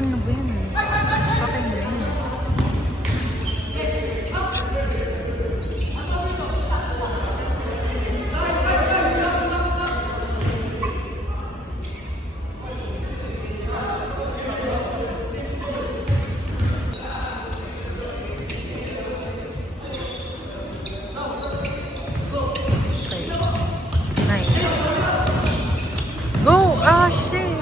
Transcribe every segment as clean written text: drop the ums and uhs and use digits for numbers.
ano ba yan eh? Bakit ba yan? Go! Ah, shit!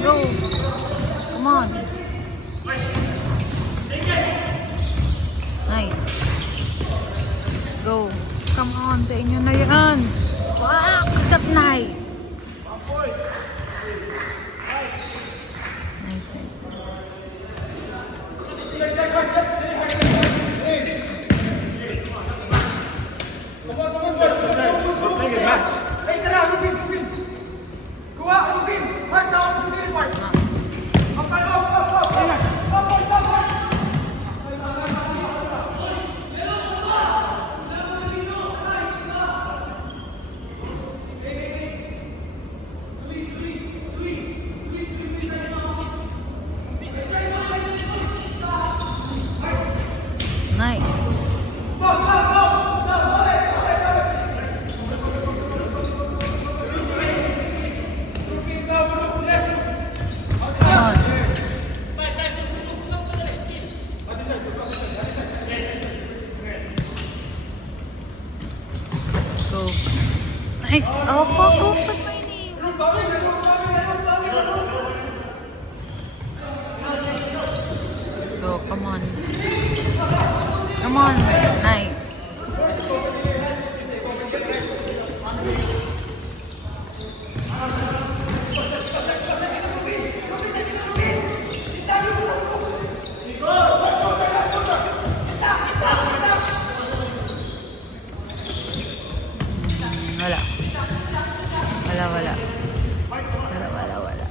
Go! Come on! Nice! Go! Come on! Sa inyo na yan! Stop na! Nice, nice. Nice. Go. Nice. Oh, fuck off with my name. Go, come on. Come on. Nice. Wala. Wala, wala. Wala, wala, wala.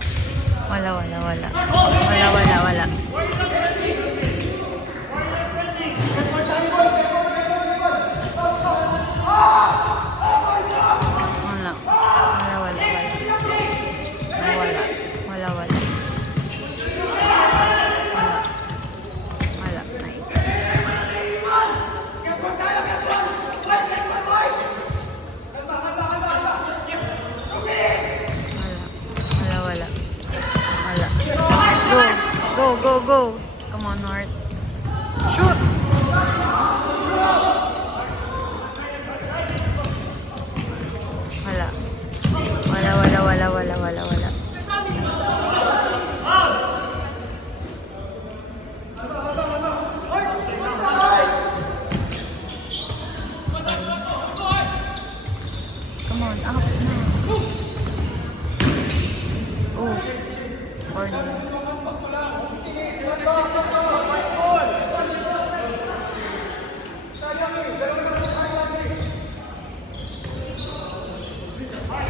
Wala, wala, wala. Wala, wala, wala. Wala. Wala, wala, wala. Wala. Wala, wala. Wala. Nice. Wala. Go, go, go. Come on, North. Shoot! Wala. Wala, wala, wala, wala, wala, wala. Come on, up na. Oh, corner.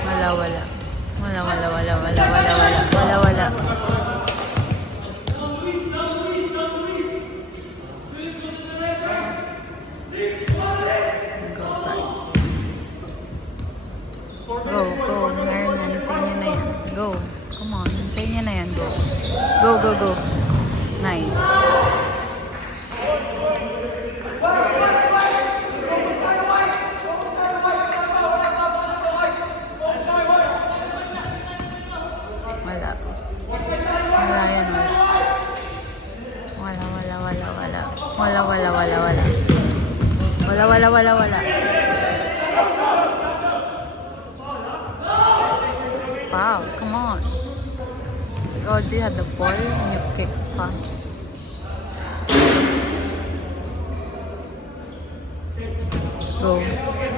Wala, wala. Wala, wala, wala, wala, wala, wala, wala, wala. Go, go. Meron yan. Sa inyo na yan. Go. Come on. Sa inyo na yan. Go. Go, go, go. Nice. Wala. Wala yan, wala. Wala, wala, wala, wala. Wala, wala, wala, wala. Wala, wala, wala, wala. already had the ball and you kick pass. Go.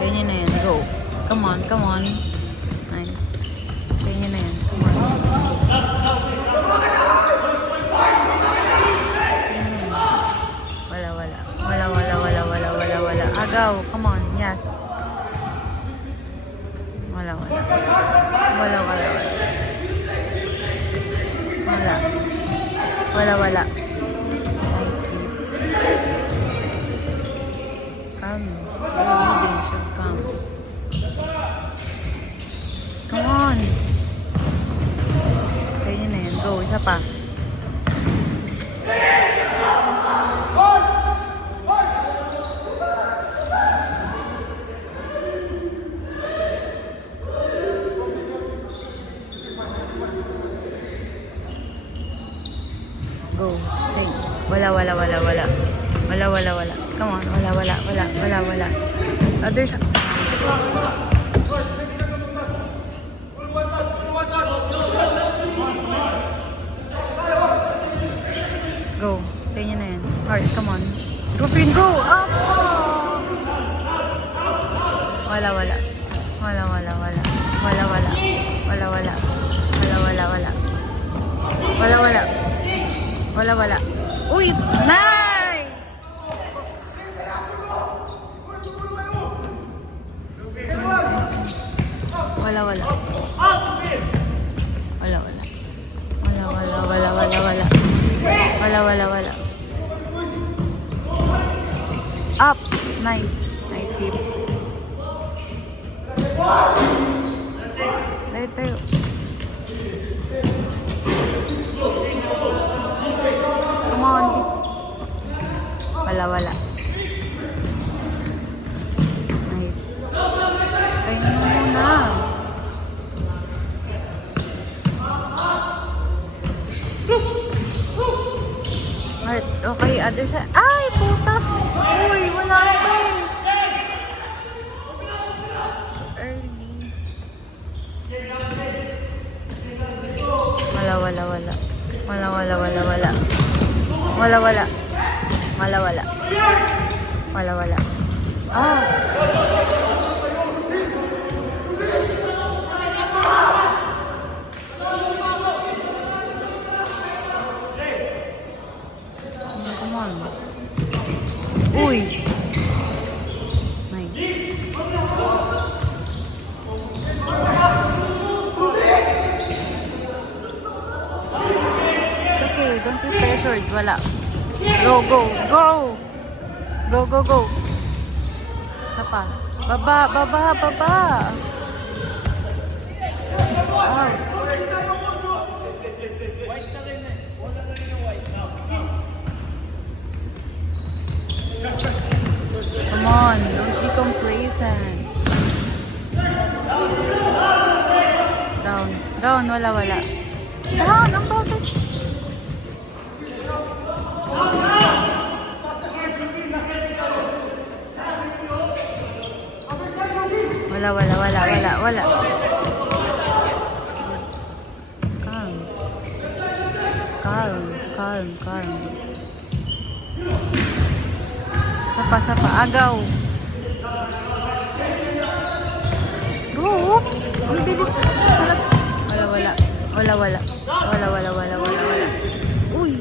Ganyan na yan. Go. Come on, come on. Nice. Ganyan na yan. Come on. Ganyan na yan. Wala, wala. Wala, wala, wala, wala, wala, wala. Agaw. Come on. Yes. Wala, wala. Wala, wala, wala. Wala. Wala, wala. Nice keep. Calm. Leading should come. Come on. Kaya na yan. Go. Isa pa. Go. Say. Wala, wala, wala, wala. Wala, wala, wala. Come on. Wala, wala, wala, wala, wala. Other shot. Go. Sa inyo na yan. Alright, come on. Go, Pin, go! Up! Wala, wala. Wala, wala, wala. Wala, wala. Wala, wala. Wala, wala, wala. Wala, wala. Wala, wala. Uy! Nice! Wala, wala. Wala, wala. Wala, wala, wala, wala, wala. Wala, wala, wala. Up! Nice. Nice keep. Lahat tayo. Come on. Wala, wala. Nice. Kaya mo muna. Alright, okay. Other side. Ay, putas! Uy, wala pa eh. It's too early. Wala, wala, wala. Wala, wala, wala, wala. Wala, wala. Wala, wala. Wala, wala. Ah! Come on. Uy! Nice. Okay, don't be pressured. Wala. Go, go, go! Go, go, go! Isa pa. Baba, baba, baba! Wow. Come on, don't be complacent. Down. Down, wala, wala. Down, ang bakit? Wala, wala, wala, wala, wala. Calm. Calm, calm, calm. Sapa, sapa, agaw. Go! Ang bilis. Wala, wala. Wala, wala. Wala, wala, wala, wala, wala. Uy!